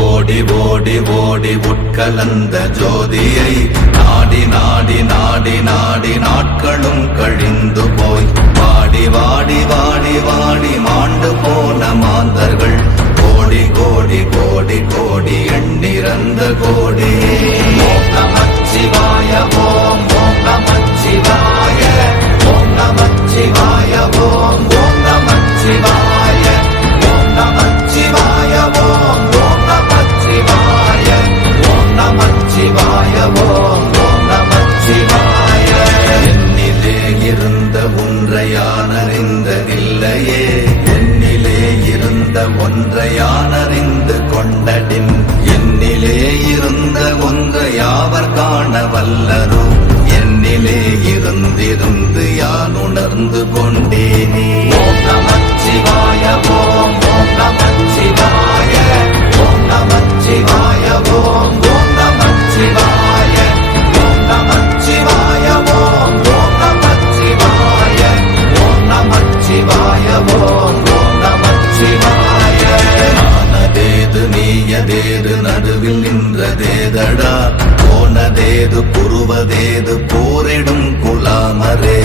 ஓடி ஓடி ஓடி உட்கலந்த ஜோதியை நாடி நாடி நாடி நாடி நாட்களும் கழிந்து போய் வாடி வாடி வாடி வாடி மாண்டு போன மாந்தர்கள் கோடி கோடி கோடி கோடி எண்ணிறந்த கோடி. ஓம் நமச்சிவாய ஓம் ஓம் நமச்சிவாய ஓம் நமச்சிவாய ஓம் ஓம் நமச்சிவாய ஓம் நமச்சிவாய ஓம் ஓம் நமச்சிவாய ஓம் நமச்சிவாய ஓம் ஓம் நமச்சிவாய. என்னிலே இருந்த ஒன்றை யான் அறிந்ததில்லையே, என்னிலே இருந்த ஒன்றை யான் அறிந்து கொண்டடின், என்னிலே இருந்த ஒன்றை யாவர் காண வல்லரோ, என்னிலே இருந்திருந்து யான் உணர்ந்து கொண்டேனே. ஓம் நமச்சிவாய ஓம் ஓம் நமச்சிவாய ஓம் நமச்சிவாய ஓம் ஓம் நமச்சிவாய ஓம் நமச்சிவாய ஓம் ஓம் நமச்சிவாய ஓம் நமச்சிவாய ஓம் ஓம் நமச்சிவாய. நானதேது நீயதேது நடுவில் நின்றதேதடா, போனதேது புருவதேது போரிடும் குலாமரே,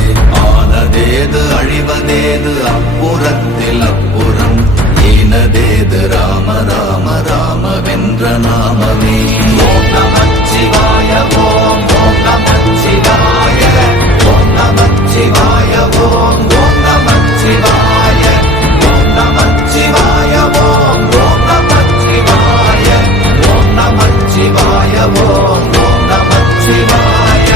ஆனதேது அழிவதேது அப்புறத்தில் அப்புறம், ஈனதேது ராம ராம ராம வென்ற நாமமே. ஓம் நமச்சிவாய ஓம் ஓம் நமச்சிவாய ஓம் நமச்சிவாய ஓம் ஓம் நமச்சிவாய ஓம் நமச்சிவாய ஓம் ஓம் நமச்சிவாய ஓம் நமச்சிவாய ஓம் ஓம் நமச்சிவாய.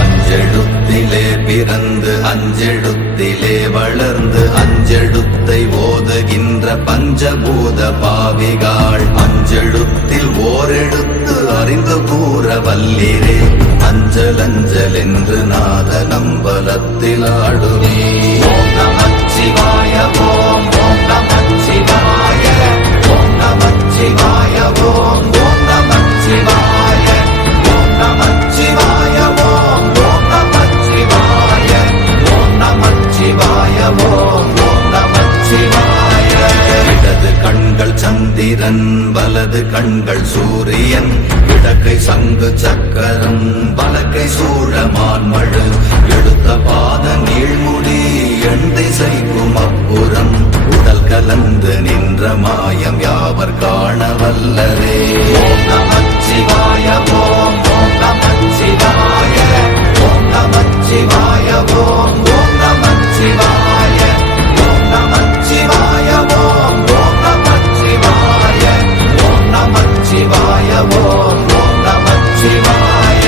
அஞ்செழுத்திலே பிறந்து அஞ்செழுத்திலே வளர்ந்து அஞ்செழுத்தை ஓதுகின்ற பஞ்சபூத பாவிகாள், அஞ்செழுத்தில் ஓரெழுத்து அறிந்து கூற வல்லிரே, அஞ்சல் அஞ்சல் என்று நாத நம்பலத்தில் ஆடுமே. ஓம் நமச்சிவாய ஓம் ஓம் நமச்சிவாய ஓம் நமச்சிவாய ஓம் ஓம் நமச்சிவாய ஓம் நமச்சிவாய ஓம் ஓம் நமச்சிவாய ஓம் நமச்சிவாய ஓம் ஓம் நமச்சிவாய. இடது கண்கள் சந்திரன் வலது கண்கள் சூரியன், இடக்கை சங்கு சக்கரம் வலக்கை சூழமான்மழு, எடுத்த பாத நீழ்முடி எண் திசைக்கும் அப்புறம், உடல் கலந்து நின்ற மாயம் யாவர் காண வல்லரே. ஓம் நமச்சிவாய ஓம் ஓம் நமச்சிவாய ஓம் நமச்சிவாய ஓம் ஓம் நமச்சிவாய ஓம் நமச்சிவாய ஓம் ஓம் நமச்சிவாய ஓம் நமச்சிவாய ஓம் ஓம் நமச்சிவாய.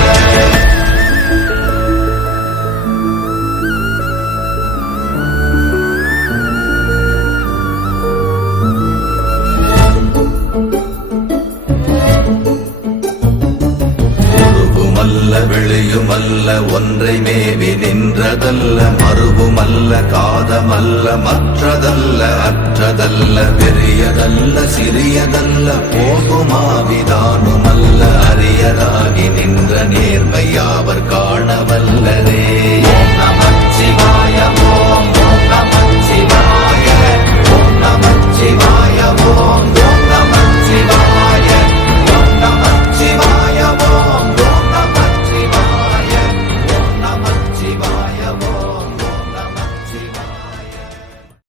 உருவுமல்ல வெளியுமல்ல ஒன்றை மேவி நின்றதல்ல, மறுவுமல்ல காதமல்ல மற்றதல்ல அற்றதல்ல, பெரியதல்ல சிறியதல்ல போகுமாவிதானுமல்ல, அரியராகி நின்ற நேர்மை யாவர் காண வல்லரே.